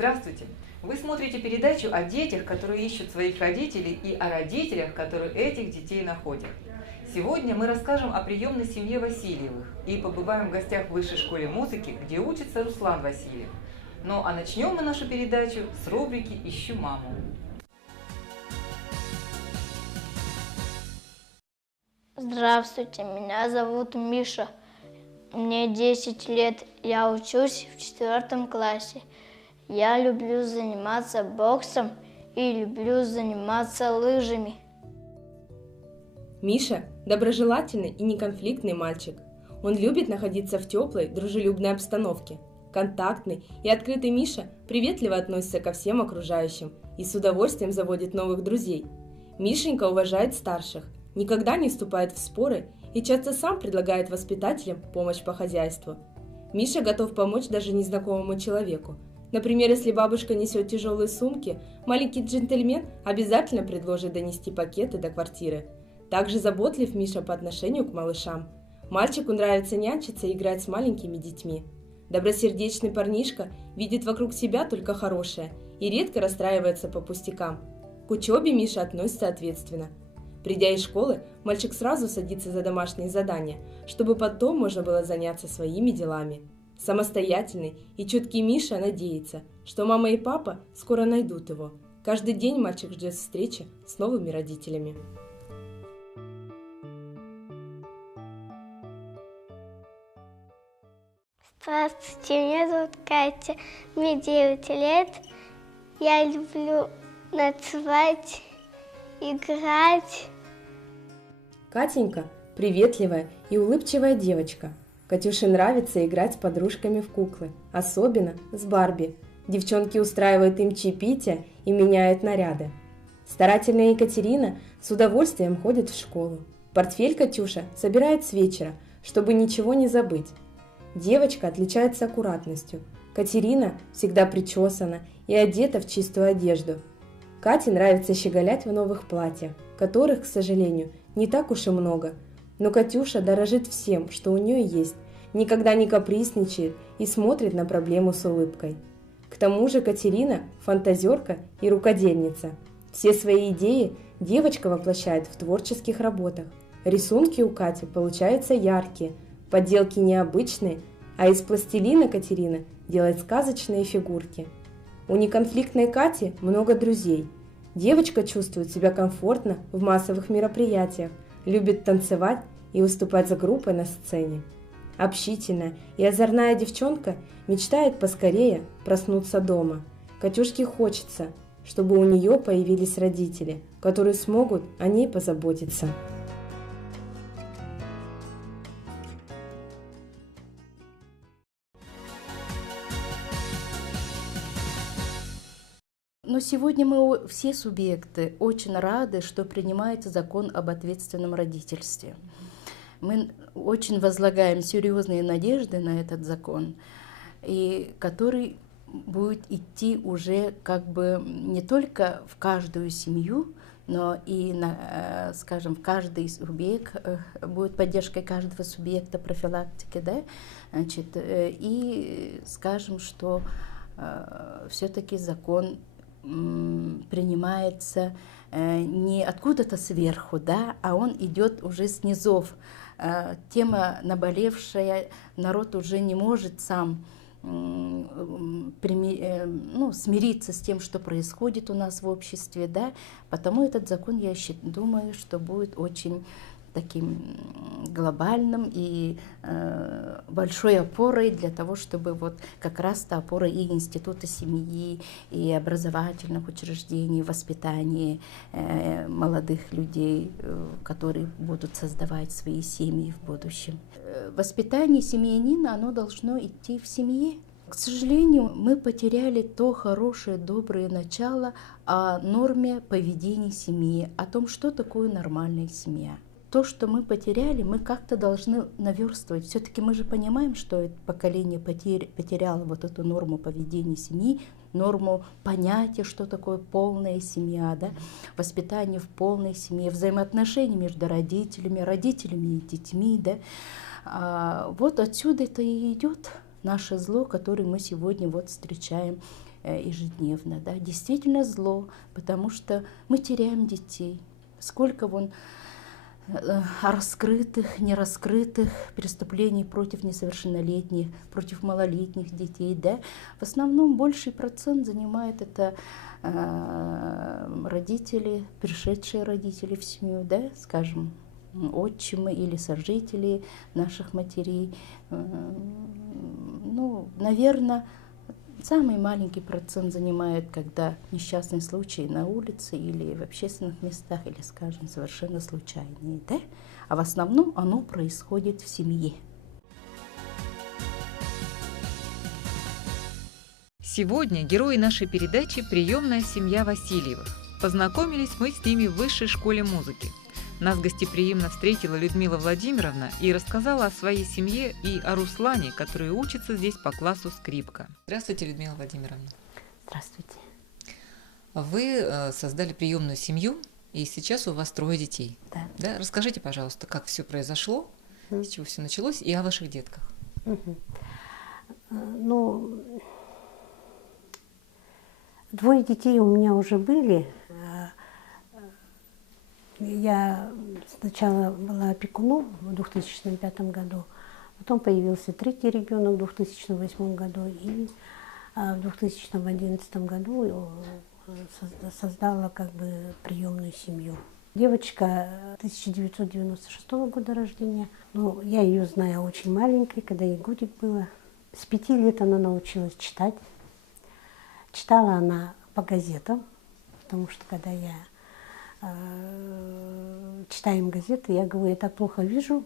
Здравствуйте! Вы смотрите передачу о детях, которые ищут своих родителей, и о родителях, которые этих детей находят. Сегодня мы расскажем о приемной семье Васильевых и побываем в гостях в Высшей школе музыки, где учится Руслан Васильев. Ну а начнем мы нашу передачу с рубрики «Ищу маму». Здравствуйте, меня зовут Миша. Мне 10 лет, я учусь в 4 классе. Я люблю заниматься боксом и люблю заниматься лыжами. Миша – доброжелательный и неконфликтный мальчик. Он любит находиться в теплой, дружелюбной обстановке. Контактный и открытый Миша приветливо относится ко всем окружающим и с удовольствием заводит новых друзей. Мишенька уважает старших, никогда не вступает в споры и часто сам предлагает воспитателям помощь по хозяйству. Миша готов помочь даже незнакомому человеку. Например, если бабушка несет тяжелые сумки, маленький джентльмен обязательно предложит донести пакеты до квартиры. Также заботлив Миша по отношению к малышам. Мальчику нравится нянчиться и играть с маленькими детьми. Добросердечный парнишка видит вокруг себя только хорошее и редко расстраивается по пустякам. К учебе Миша относится ответственно. Придя из школы, мальчик сразу садится за домашние задания, чтобы потом можно было заняться своими делами. Самостоятельный и чуткий Миша надеется, что мама и папа скоро найдут его. Каждый день мальчик ждет встречи с новыми родителями. Здравствуйте, меня зовут Катя, мне 9 лет. Я люблю танцевать, играть. Катенька – приветливая и улыбчивая девочка. Катюше нравится играть с подружками в куклы, особенно с Барби. Девчонки устраивают им чаепитие и меняют наряды. Старательная Екатерина с удовольствием ходит в школу. Портфель Катюша собирает с вечера, чтобы ничего не забыть. Девочка отличается аккуратностью. Катерина всегда причесана и одета в чистую одежду. Кате нравится щеголять в новых платьях, которых, к сожалению, не так уж и много. Но Катюша дорожит всем, что у нее есть, никогда не капризничает и смотрит на проблему с улыбкой. К тому же Катерина – фантазерка и рукодельница. Все свои идеи девочка воплощает в творческих работах. Рисунки у Кати получаются яркие, поделки необычные, а из пластилина Катерина делает сказочные фигурки. У неконфликтной Кати много друзей. Девочка чувствует себя комфортно в массовых мероприятиях, любит танцевать и выступать за группой на сцене. Общительная и озорная девчонка мечтает поскорее проснуться дома. Катюшке хочется, чтобы у нее появились родители, которые смогут о ней позаботиться. Но сегодня мы все субъекты очень рады, что принимается закон об ответственном родительстве. Мы очень возлагаем серьезные надежды на этот закон, и который будет идти уже как бы не только в каждую семью, но и, скажем, в каждый субъект, будет поддержкой каждого субъекта профилактики, да? Значит, и скажем, что все-таки закон принимается не откуда-то сверху, да, а он идет уже с низов. Тема наболевшая, народ уже не может сам смириться с тем, что происходит у нас в обществе, да, потому этот закон, я думаю, что будет очень таким глобальным и большой опорой для того, чтобы вот как раз-то опора и института семьи, и образовательных учреждений, воспитания молодых людей, которые будут создавать свои семьи в будущем. Воспитание семьянина, оно должно идти в семье. К сожалению, мы потеряли то хорошее, доброе начало о норме поведения семьи, о том, что такое нормальная семья. То, что мы потеряли, мы как-то должны наверстывать. Все-таки мы же понимаем, что это поколение потеряло вот эту норму поведения семьи, норму понятия, что такое полная семья, да? Воспитание в полной семье, взаимоотношения между родителями и детьми. Да? Вот отсюда это и идет наше зло, которое мы сегодня вот встречаем ежедневно. Да? Действительно зло, потому что мы теряем детей. Сколько вон раскрытых, нераскрытых преступлений против несовершеннолетних, против малолетних детей. Да? В основном больший процент занимает это родители, пришедшие родители в семью, да, скажем, отчимы или сожители наших матерей. Ну, наверное, самый маленький процент занимает, когда несчастный случай на улице или в общественных местах, или, скажем, совершенно случайные, да? А в основном оно происходит в семье. Сегодня герои нашей передачи – приемная семья Васильевых. Познакомились мы с ними в высшей школе музыки. Нас гостеприимно встретила Людмила Владимировна и рассказала о своей семье и о Руслане, который учится здесь по классу скрипка. Здравствуйте, Людмила Владимировна. Здравствуйте. Вы создали приемную семью, и сейчас у вас 3 детей. Да. Расскажите, пожалуйста, как все произошло, с чего все началось, и о ваших детках. Ну, 2 детей у меня уже были. Я сначала была опекуном в 2005 году, потом появился 3-й ребенок в 2008 году, и в 2011 году создала как бы приемную семью. Девочка 1996 года рождения, ну, я ее знаю очень маленькой, когда ей годик было. С 5 лет она научилась читать. Читала она по газетам, потому что когда я читаем газеты, я говорю, я так плохо вижу,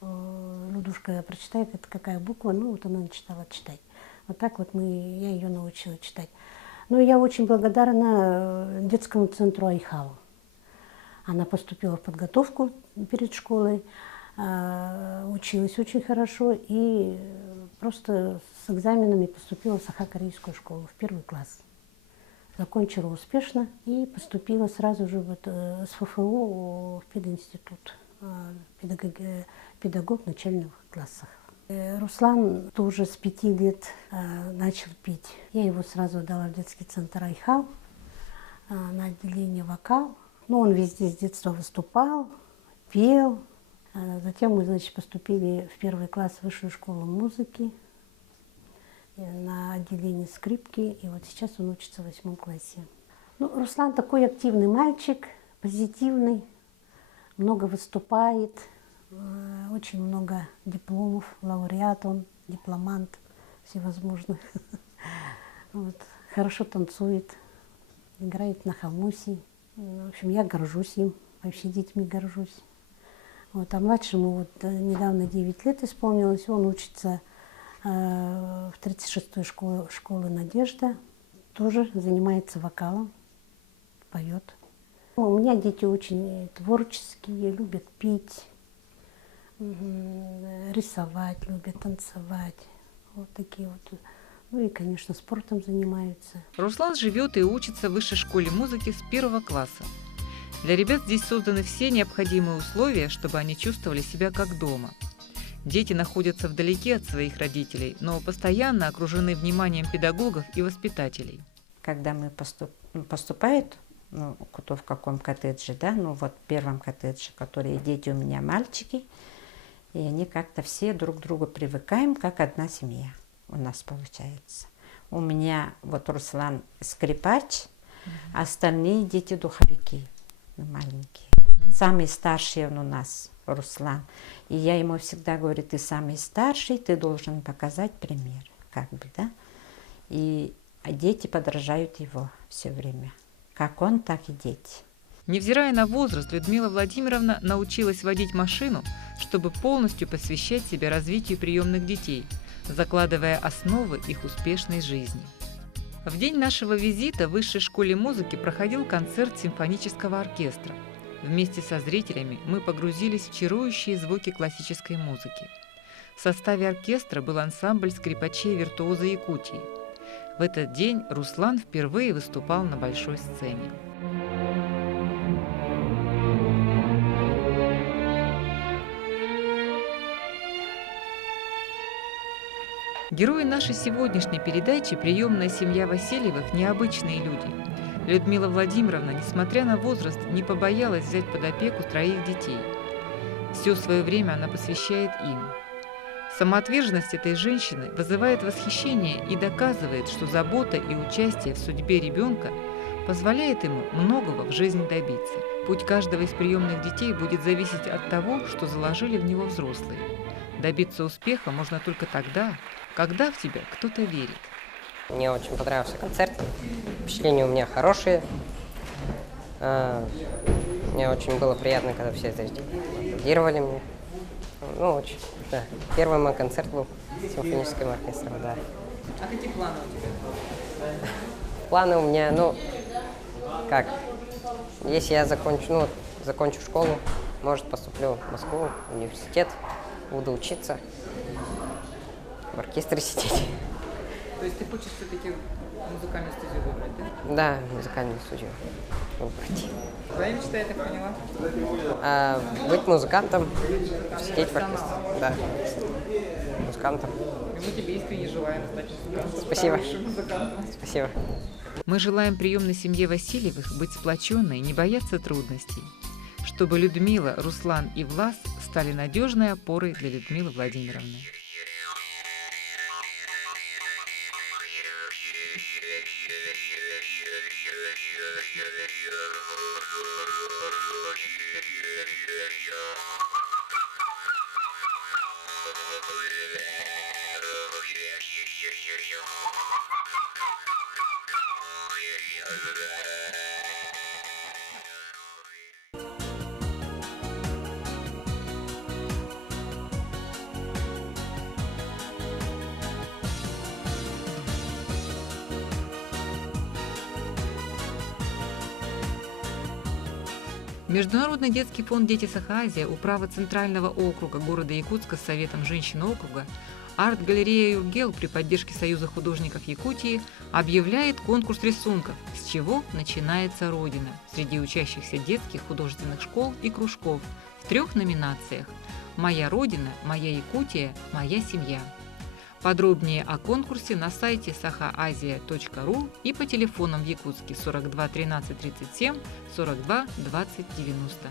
Людушка прочитает, это какая буква, ну вот она начала читать. Вот так вот я ее научила читать. Но я очень благодарна детскому центру Айхау. Она поступила в подготовку перед школой, училась очень хорошо и просто с экзаменами поступила в Саха-Корейскую школу в 1 класс. Закончила успешно и поступила сразу же с ФФУ в пединститут, педагог начальных классов. Руслан тоже с 5 лет начал петь. Я его сразу дала в детский центр Айхау на отделение вокал. Ну, он везде с детства выступал, пел. Затем мы, значит, поступили в 1 класс в высшую школу музыки на отделение скрипки, и вот сейчас он учится в 8 классе. Ну, Руслан такой активный мальчик, позитивный, много выступает, очень много дипломов, лауреат он, дипломант всевозможных. Вот. Хорошо танцует, играет на хамусе. В общем, я горжусь им, вообще детьми горжусь. Вот. А младшему вот недавно 9 лет исполнилось, он учится в 36-й школе «Надежда», тоже занимается вокалом, поет. У меня дети очень творческие, любят петь, рисовать, любят танцевать, вот такие вот. Ну и, конечно, спортом занимаются. Руслан живет и учится в высшей школе музыки с 1 класса. Для ребят здесь созданы все необходимые условия, чтобы они чувствовали себя как дома. Дети находятся вдалеке от своих родителей, но постоянно окружены вниманием педагогов и воспитателей. Когда мы поступают, ну, кто в каком коттедже, да, ну вот в 1 коттедже, которые дети у меня мальчики, и они как-то все друг к другу привыкаем, как одна семья у нас получается. У меня вот Руслан скрипач, а остальные дети духовики, маленькие. Самый старший он у нас, Руслан. И я ему всегда говорю, ты самый старший, ты должен показать пример, как бы, да. И дети подражают его все время. Как он, так и дети. Невзирая на возраст, Людмила Владимировна научилась водить машину, чтобы полностью посвящать себя развитию приемных детей, закладывая основы их успешной жизни. В день нашего визита в высшей школе музыки проходил концерт симфонического оркестра. Вместе со зрителями мы погрузились в чарующие звуки классической музыки. В составе оркестра был ансамбль скрипачей-виртуоза Якутии. В этот день Руслан впервые выступал на большой сцене. Герои нашей сегодняшней передачи «Приемная семья Васильевых» – необычные люди. Людмила Владимировна, несмотря на возраст, не побоялась взять под опеку 3 детей. Все свое время она посвящает им. Самоотверженность этой женщины вызывает восхищение и доказывает, что забота и участие в судьбе ребенка позволяет ему многого в жизни добиться. Путь каждого из приемных детей будет зависеть от того, что заложили в него взрослые. Добиться успеха можно только тогда, когда в тебя кто-то верит. Мне очень понравился концерт, впечатления у меня хорошие. Мне очень было приятно, когда все зрители аплодировали мне. Ну, очень, да. Первый мой концерт был с симфоническим оркестром, да. А какие планы у тебя? Планы у меня, как, если я закончу школу, может, поступлю в Москву, в университет, буду учиться, в оркестре сидеть. То есть ты хочешь все-таки музыкальную студию выбрать, да? Да, музыкальную студию выбрать. Твоя мечта, я так поняла? Быть музыкантом, сидеть в оркестре. Да, музыкантом. И мы тебе искренне желаем стать музыкантом. Спасибо. Хорошим музыкантом. Спасибо. Мы желаем приемной семье Васильевых быть сплоченной, не бояться трудностей. Чтобы Людмила, Руслан и Влас стали надежной опорой для Людмилы Владимировны. Международный детский фонд «Дети Саха-Азия», Управа Центрального округа города Якутска с Советом женщин округа, арт-галерея «Юргел» при поддержке Союза художников Якутии объявляет конкурс рисунков «С чего начинается Родина» среди учащихся детских художественных школ и кружков в 3 номинациях «Моя Родина», «Моя Якутия», «Моя семья». Подробнее о конкурсе на сайте sahaazia.ru и по телефонам в Якутске 42 13 37 42 20 90.